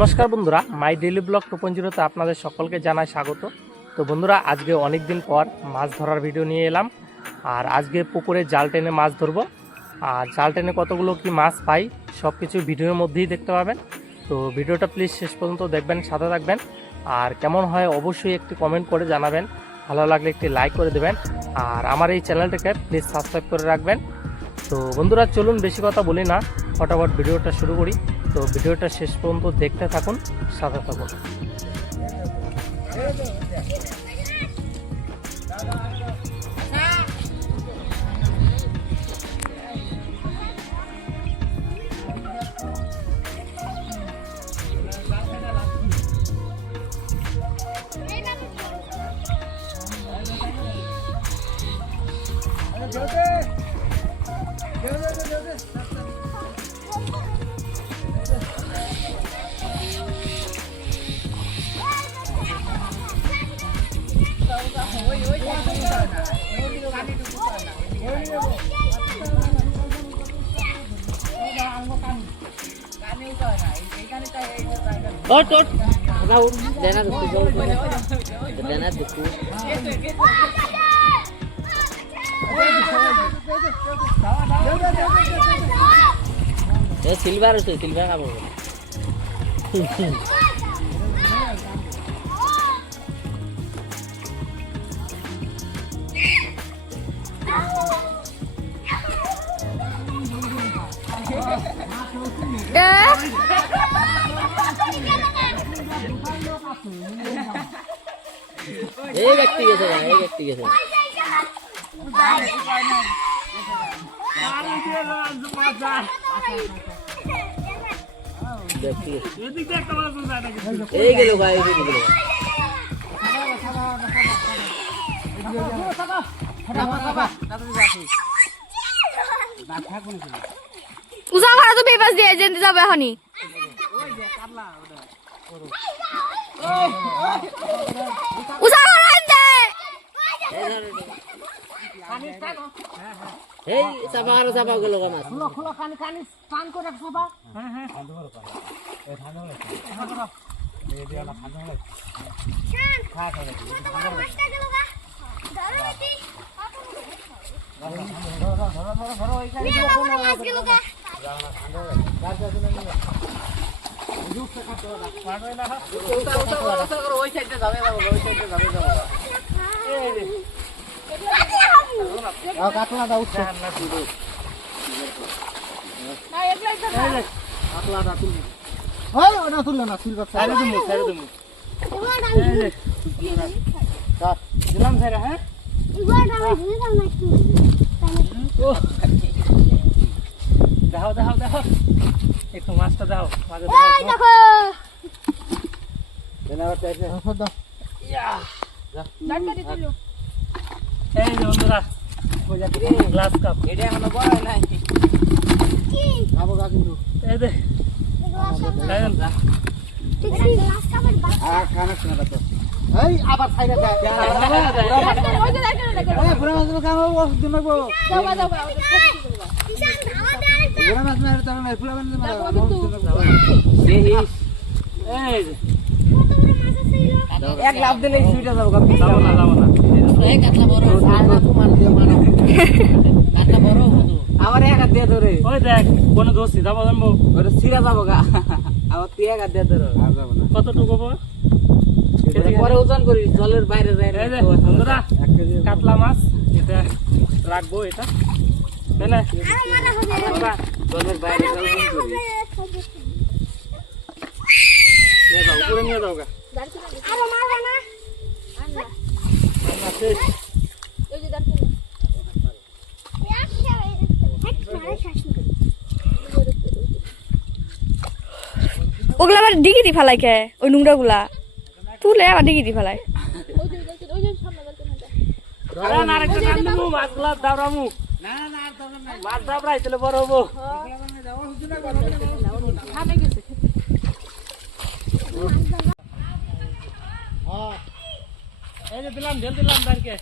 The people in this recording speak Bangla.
নমস্কার বন্ধুরা, মাই ডেইলি ব্লগ 2.0 আপনাদের সকলকে জানাই স্বাগত। তো বন্ধুরা, আজকে অনেক দিন পর মাছ ধরার ভিডিও নিয়ে এলাম। আর আজকে পুকুরে জাল টেনে মাছ ধরবো। আর জাল টেনে কতগুলো কি মাছ পাই সব কিছু ভিডিওর মধ্যেই দেখতে পাবেন। তো ভিডিওটা প্লিজ শেষ পর্যন্ত দেখবেন, সাথে থাকবেন। আর কেমন হয় অবশ্যই একটি কমেন্ট করে জানাবেন, ভালো লাগলে একটি লাইক করে দেবেন। আর আমার এই চ্যানেলটাকে প্লিজ সাবস্ক্রাইব করে রাখবেন। তো বন্ধুরা, চলুন বেশি কথা বলি না, ফটাফট ভিডিওটা শুরু করি। তো ভিডিওটা শেষ পর্যন্ত দেখতে থাকুন, সাথে থাকুন। সিলভার আছে, সিলভার খাবো। এই ব্যক্তি গেছে, এই ব্যক্তি গেছে। এই গেল ভাই, উজা ঘরে তো পেপাস দিয়ে যেতে যাবে এখনই। উজা ঘরে আনতে এই চাপা আর চাপা গেল মাছ। খোলো খোলো, কানি কানি পান করে চাপা। হ্যাঁ হ্যাঁ, এই ঠান্ডা হলে এই দিয়া না ঠান্ডা হলে খা খা মাছটা গেল গা ধরো ধরো ওইখানে মাছ গেল গা যাওনা ঠান্ডা হলে গাছ আছে না নিয়ে জুস কা তো পাড় না ওটা করো, ওই সাইডে যাবে যাবো, ওই সাইডে যাবে যাবো। এই রে আ কাটলা দাও উঠছে না তুই না একলাই তো কাটলা না তুই। ওই ওটা তুললে না, তুলবা সাইডে দিমু, সাইডে দিমু। এই রে কা দিলাম সাইডে। হ্যাঁ ইগোটা আমি দিয়ে দাও না একটু। ও দাও দাও দাও, একটু মাছটা দাও, মাঝে দাও। এই দেখো দেনাও চাইছে দাও। ইয়া লাটকা দি তুলো। এই যে বন্ধুরা, ওই যা গ্লাস কাপ এটা এখনো বড় নাই কি খাবো গা কিন্তু। এই দে ঠিক আছে, গ্লাস কাপের বাচ্চা আর খানা শোনা তো। এই আবার ছাইরা দে, ওই যে দেখো এই পুরো মাছ কাম হবে ওষুধ নেবো। যাও যাও কিষান ধাওয়া দে আরেকটা পুরো মাছ না তো না, পুরো মাছ না এই এই কত বড় মাছ আছে এলো। এক লাভ দিলেই সুইটা যাবো গা। যাবো না এই কাতলা বড় না, তোমার দিয়ে মানো কাতলা বড় হতো আমার এক হাত দিয়ে ধরে। ওই দেখ কোন দোষী যাবো জানবো, ওটা সিরা যাবো গা। আমার তুই এক হাত দিয়ে ধরে আর যাবো না। কতটুকু হবে পরে ওজন করি, জলের বাইরে যায় না। বন্ধুরা, কাতলা মাছ এটা রাখবো, এটা তাই না জলের বাইরে ওজন করি। নিয়ে যাও, উপরে নিয়ে যাও গা। আরে মারবা না আন্না আন্না শেষ। এই যে দেখো ওগুলা আবার ডিগি দি ফেলাই কে, ওই নোংরা গুলা তুলে আবার ডিগি দি ফেলাই। মাছগুলা দাবরামু না না, আর দাবরাম নাই, মাছ দাবরাই তাহলে বড় হবো। এই যে দিলাম, ঢেল দিলাম বাইরকে।